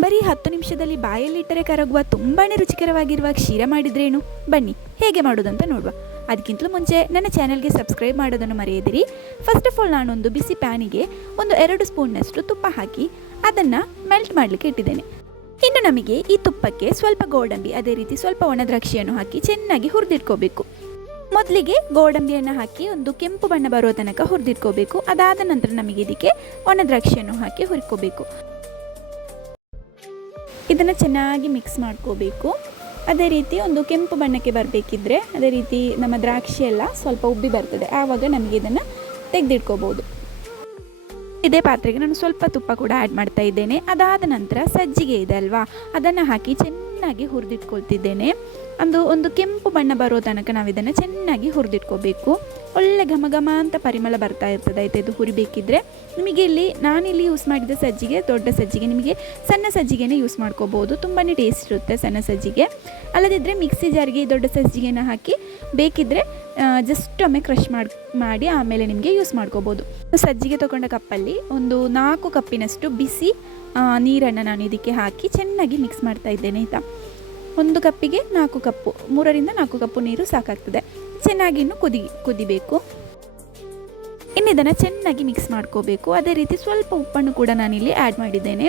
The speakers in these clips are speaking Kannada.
ಬರೀ 10 ನಿಮಿಷದಲ್ಲಿ ಬಾಯಲ್ಲಿಟ್ಟರೆ ಕರಗುವ ತುಂಬಾ ರುಚಿಕರವಾಗಿರುವ ಕ್ಷೀರ ಮಾಡಿದ್ರೇನು? ಬನ್ನಿ ಹೇಗೆ ಮಾಡೋದಂತ ನೋಡುವ. ಅದಕ್ಕಿಂತಲೂ ಮುಂಚೆ ನನ್ನ ಚಾನೆಲ್ಗೆ ಸಬ್ಸ್ಕ್ರೈಬ್ ಮಾಡೋದನ್ನು ಮರೆಯದಿರಿ. ಫಸ್ಟ್ ಆಫ್ ಆಲ್ ನಾನೊಂದು ಬಿಸಿ ಪ್ಯಾನಿಗೆ 2 ಸ್ಪೂನ್ನಷ್ಟು ತುಪ್ಪ ಹಾಕಿ ಅದನ್ನು ಮೆಲ್ಟ್ ಮಾಡಲಿಕ್ಕೆ ಇಟ್ಟಿದ್ದೇನೆ. ಇನ್ನು ನಮಗೆ ಈ ತುಪ್ಪಕ್ಕೆ ಸ್ವಲ್ಪ ಗೋಡಂಬಿ, ಅದೇ ರೀತಿ ಸ್ವಲ್ಪ ಒಣ ದ್ರಾಕ್ಷಿಯನ್ನು ಹಾಕಿ ಚೆನ್ನಾಗಿ ಹುರಿದಿಟ್ಕೋಬೇಕು. ಮೊದಲಿಗೆ ಗೋಡಂಬಿಯನ್ನು ಹಾಕಿ ಒಂದು ಕೆಂಪು ಬಣ್ಣ ಬರುವ ತನಕ ಹುರಿದಿಟ್ಕೋಬೇಕು. ಅದಾದ ನಂತರ ನಮಗೆ ಇದಕ್ಕೆ ಒಣ ದ್ರಾಕ್ಷಿಯನ್ನು ಹಾಕಿ ಹುರ್ಕೋಬೇಕು. ಇದನ್ನು ಚೆನ್ನಾಗಿ ಮಿಕ್ಸ್ ಮಾಡ್ಕೋಬೇಕು. ಅದೇ ರೀತಿ ಒಂದು ಕೆಂಪು ಬಣ್ಣಕ್ಕೆ ಬರಬೇಕಿದ್ರೆ ಅದೇ ರೀತಿ ನಮ್ಮ ದ್ರಾಕ್ಷಿ ಎಲ್ಲ ಸ್ವಲ್ಪ ಉಬ್ಬಿ ಬರ್ತದೆ, ಆವಾಗ ನಮಗೆ ಇದನ್ನು ತೆಗೆದಿಟ್ಕೋಬೋದು. ಇದೇ ಪಾತ್ರೆಗೆ ನಾನು ಸ್ವಲ್ಪ ತುಪ್ಪ ಕೂಡ ಆ್ಯಡ್ ಮಾಡ್ತಾ ಇದ್ದೇನೆ. ಅದಾದ ನಂತರ ಸಜ್ಜಿಗೆ ಇದೆ ಅಲ್ವಾ, ಅದನ್ನು ಹಾಕಿ ಚೆನ್ನಾಗಿ ಹುರಿದಿಟ್ಕೊಳ್ತಿದ್ದೇನೆ. ಒಂದು ಕೆಂಪು ಬಣ್ಣ ಬರೋ ತನಕ ನಾವು ಇದನ್ನು ಚೆನ್ನಾಗಿ ಹುರಿದಿಟ್ಕೋಬೇಕು. ಒಳ್ಳೆ ಘಮ ಘಮ ಅಂತ ಪರಿಮಳ ಬರ್ತಾ ಇರ್ತದೆ. ಆಯ್ತು, ಇದು ಹುರಿಬೇಕಿದ್ರೆ ನಿಮಗೆ ನಾನಿಲ್ಲಿ ಯೂಸ್ ಮಾಡಿದ ಸಜ್ಜಿಗೆ ದೊಡ್ಡ ಸಜ್ಜಿಗೆ, ನಿಮಗೆ ಸಣ್ಣ ಸಜ್ಜಿಗೆನೇ ಯೂಸ್ ಮಾಡ್ಕೋಬೋದು. ತುಂಬಾ ಟೇಸ್ಟ್ ಇರುತ್ತೆ ಸಣ್ಣ ಸಜ್ಜಿಗೆ. ಅಲ್ಲದಿದ್ದರೆ ಮಿಕ್ಸಿ ಜಾರಿಗೆ ದೊಡ್ಡ ಸಜ್ಜಿಗೆನ ಹಾಕಿ ಬೇಕಿದ್ದರೆ ಜಸ್ಟ್ ಒಮ್ಮೆ ಕ್ರಷ್ ಮಾಡಿ ಆಮೇಲೆ ನಿಮಗೆ ಯೂಸ್ ಮಾಡ್ಕೋಬೋದು. ಸಜ್ಜಿಗೆ ತೊಗೊಂಡ ಕಪ್ಪಲ್ಲಿ 4 ಕಪ್ಪಿನಷ್ಟು ಬಿಸಿ ನೀರನ್ನು ನಾನು ಇದಕ್ಕೆ ಹಾಕಿ ಚೆನ್ನಾಗಿ ಮಿಕ್ಸ್ ಮಾಡ್ತಾ ಇದ್ದೇನೆ. ಆಯಿತಾ, 1 ಕಪ್ಪಿಗೆ 4 ಕಪ್ಪು, 3ರಿಂದ 4 ಕಪ್ಪು ನೀರು ಸಾಕಾಗ್ತದೆ. ಚೆನ್ನಾಗಿ ಇನ್ನು ಕುದಿಬೇಕು. ಇನ್ನು ಇದನ್ನು ಚೆನ್ನಾಗಿ ಮಿಕ್ಸ್ ಮಾಡ್ಕೋಬೇಕು. ಅದೇ ರೀತಿ ಸ್ವಲ್ಪ ಉಪ್ಪನ್ನು ಕೂಡ ನಾನಿಲ್ಲಿ ಆ್ಯಡ್ ಮಾಡಿದ್ದೇನೆ.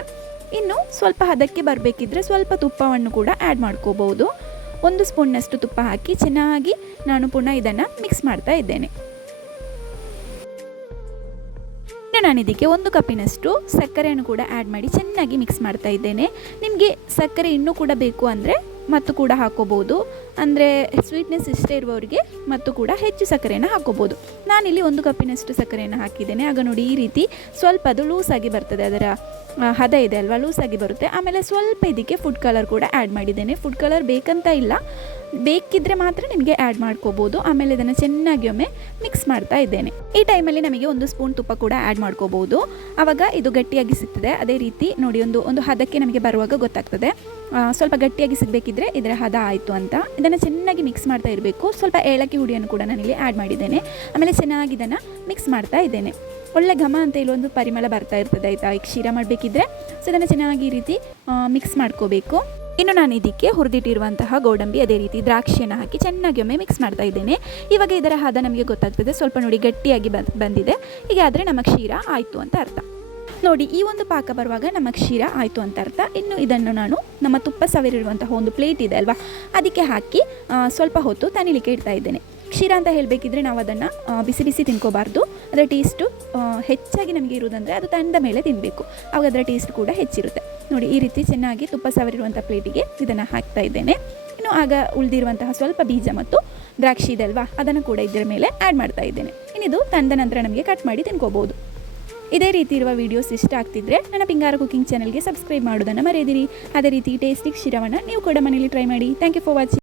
ಇನ್ನು ಸ್ವಲ್ಪ ಹದಕ್ಕೆ ಬರಬೇಕಿದ್ರೆ ಸ್ವಲ್ಪ ತುಪ್ಪವನ್ನು ಕೂಡ ಆ್ಯಡ್ ಮಾಡ್ಕೋಬೋದು. 1 ಸ್ಪೂನ್ನಷ್ಟು ತುಪ್ಪ ಹಾಕಿ ಚೆನ್ನಾಗಿ ನಾನು ಪುನಃ ಇದನ್ನು ಮಿಕ್ಸ್ ಮಾಡ್ತಾ ಇದ್ದೇನೆ. ನಾನು ಇದಕ್ಕೆ 1 ಕಪ್ಪಿನಷ್ಟು ಸಕ್ಕರೆಯನ್ನು ಕೂಡ ಆ್ಯಡ್ ಮಾಡಿ ಚೆನ್ನಾಗಿ ಮಿಕ್ಸ್ ಮಾಡ್ತಾ ಇದ್ದೇನೆ. ನಿಮಗೆ ಸಕ್ಕರೆ ಇನ್ನೂ ಕೂಡ ಬೇಕು ಅಂದರೆ ಮತ್ತು ಕೂಡ ಹಾಕೋಬೋದು. ಅಂದರೆ ಸ್ವೀಟ್ನೆಸ್ ಇಷ್ಟೇ ಇರುವವರಿಗೆ ಮತ್ತು ಕೂಡ ಹೆಚ್ಚು ಸಕ್ಕರೆಯನ್ನು ಹಾಕೋಬೋದು. ನಾನಿಲ್ಲಿ 1 ಕಪ್ಪಿನಷ್ಟು ಸಕ್ಕರೆಯನ್ನು ಹಾಕಿದ್ದೇನೆ. ಆಗ ನೋಡಿ ಈ ರೀತಿ ಸ್ವಲ್ಪ ಅದು ಲೂಸಾಗಿ ಬರ್ತದೆ, ಅದರ ಹದ ಇದೆ ಅಲ್ವಾ, ಲೂಸಾಗಿ ಬರುತ್ತೆ. ಆಮೇಲೆ ಸ್ವಲ್ಪ ಇದಕ್ಕೆ ಫುಡ್ ಕಲರ್ ಕೂಡ ಆ್ಯಡ್ ಮಾಡಿದ್ದೇನೆ. ಫುಡ್ ಕಲರ್ ಬೇಕಂತ ಇಲ್ಲ, ಬೇಕಿದ್ದರೆ ಮಾತ್ರ ನಿಮಗೆ ಆ್ಯಡ್ ಮಾಡ್ಕೋಬೋದು. ಆಮೇಲೆ ಇದನ್ನು ಚೆನ್ನಾಗಿ ಒಮ್ಮೆ ಮಿಕ್ಸ್ ಮಾಡ್ತಾ ಇದ್ದೇನೆ. ಈ ಟೈಮಲ್ಲಿ ನಮಗೆ 1 ಸ್ಪೂನ್ ತುಪ್ಪ ಕೂಡ ಆ್ಯಡ್ ಮಾಡ್ಕೋಬೋದು. ಆವಾಗ ಇದು ಗಟ್ಟಿಯಾಗಿ ಸಿಗ್ತದೆ. ಅದೇ ರೀತಿ ನೋಡಿ ಒಂದು ಹದಕ್ಕೆ ನಮಗೆ ಬರುವಾಗ ಗೊತ್ತಾಗ್ತದೆ. ಸ್ವಲ್ಪ ಗಟ್ಟಿಯಾಗಿ ಸಿಗಬೇಕಿದ್ರೆ ಇದರ ಹದ ಆಯಿತು ಅಂತ. ಇದನ್ನು ಚೆನ್ನಾಗಿ ಮಿಕ್ಸ್ ಮಾಡ್ತಾ ಇರಬೇಕು. ಸ್ವಲ್ಪ ಏಲಕ್ಕಿ ಹುಡಿಯನ್ನು ಕೂಡ ನಾನಿಲ್ಲಿ ಆ್ಯಡ್ ಮಾಡಿದ್ದೇನೆ. ಆಮೇಲೆ ಚೆನ್ನಾಗಿ ಇದನ್ನು ಮಿಕ್ಸ್ ಮಾಡ್ತಾ ಇದ್ದೇನೆ. ಒಳ್ಳೆ ಘಮ ಅಂತ ಇಲ್ಲೊಂದು ಪರಿಮಳ ಬರ್ತಾ ಇರ್ತದೆ. ಆಯಿತಾ, ಈಗ ಕ್ಷೀರ ಮಾಡಬೇಕಿದ್ರೆ ಸೊ ಇದನ್ನು ಚೆನ್ನಾಗಿ ಈ ರೀತಿ ಮಿಕ್ಸ್ ಮಾಡ್ಕೋಬೇಕು. ಇನ್ನು ನಾನು ಇದಕ್ಕೆ ಹುರಿದಿಟ್ಟಿರುವಂತಹ ಗೋಡಂಬಿ ಅದೇ ರೀತಿ ದ್ರಾಕ್ಷಿಯನ್ನು ಹಾಕಿ ಚೆನ್ನಾಗಿ ಒಮ್ಮೆ ಮಿಕ್ಸ್ ಮಾಡ್ತಾ ಇದ್ದೇನೆ. ಇವಾಗ ಇದರ ಹದ ನಮಗೆ ಗೊತ್ತಾಗ್ತದೆ. ಸ್ವಲ್ಪ ನೋಡಿ ಗಟ್ಟಿಯಾಗಿ ಬಂದಿದೆ. ಹೀಗಾದರೆ ನಮ್ಮ ಕ್ಷೀರ ಆಯಿತು ಅಂತ ಅರ್ಥ. ನೋಡಿ, ಈ ಒಂದು ಪಾಕ ಬರುವಾಗ ನಮ್ಮ ಕ್ಷೀರ ಆಯಿತು ಅಂತ ಅರ್ಥ. ಇನ್ನು ಇದನ್ನು ನಾನು ನಮ್ಮ ತುಪ್ಪ ಸವರಿರುವಂತಹ ಒಂದು ಪ್ಲೇಟ್ ಇದೆ ಅಲ್ವಾ, ಅದಕ್ಕೆ ಹಾಕಿ ಸ್ವಲ್ಪ ಹೊತ್ತು ತಣಿಲಿಕ್ಕೆ ಇಡ್ತಾ ಇದ್ದೇನೆ. ಕ್ಷೀರ ಅಂತ ಹೇಳಬೇಕಿದ್ರೆ ನಾವು ಅದನ್ನು ಬಿಸಿ ಬಿಸಿ ತಿನ್ಕೋಬಾರ್ದು. ಅದರ ಟೇಸ್ಟು ಹೆಚ್ಚಾಗಿ ನಮಗೆ ಇರುವುದಂದರೆ ಅದು ತಂದ ಮೇಲೆ ತಿನ್ನಬೇಕು, ಆವಾಗ ಅದರ ಟೇಸ್ಟ್ ಕೂಡ ಹೆಚ್ಚಿರುತ್ತೆ. ನೋಡಿ, ಈ ರೀತಿ ಚೆನ್ನಾಗಿ ತುಪ್ಪ ಸವರಿರುವಂಥ ಪ್ಲೇಟಿಗೆ ಇದನ್ನು ಹಾಕ್ತಾ ಇದ್ದೇನೆ. ಇನ್ನು ಆಗ ಉಳಿದಿರುವಂತಹ ಸ್ವಲ್ಪ ಬೀಜ ಮತ್ತು ದ್ರಾಕ್ಷಿ ಇದೆ ಅಲ್ವಾ, ಅದನ್ನು ಕೂಡ ಇದರ ಮೇಲೆ ಆ್ಯಡ್ ಮಾಡ್ತಾ ಇದ್ದೇನೆ. ಇನ್ನಿದು ತಂದ ನಂತರ ನಮಗೆ ಕಟ್ ಮಾಡಿ ತಿನ್ಕೋಬೋದು. ಇದೇ ರೀತಿ ಇರುವ ವೀಡಿಯೋಸ್ ಇಷ್ಟ ಆಗ್ತಿದ್ರೆ ನನ್ನ ಪಿಂಗಾರ ಕುಕಿಂಗ್ ಚಾನಲ್ಗೆ ಸಬ್ಸ್ಕ್ರೈಬ್ ಮಾಡೋದನ್ನು ಮರೆಯದಿರಿ. ಅದೇ ರೀತಿ ಟೇಸ್ಟಿ ಕ್ಷೀರವನ್ನು ನೀವು ಕೂಡ ಮನೇಲಿ ಟ್ರೈ ಮಾಡಿ. Thank you for watching.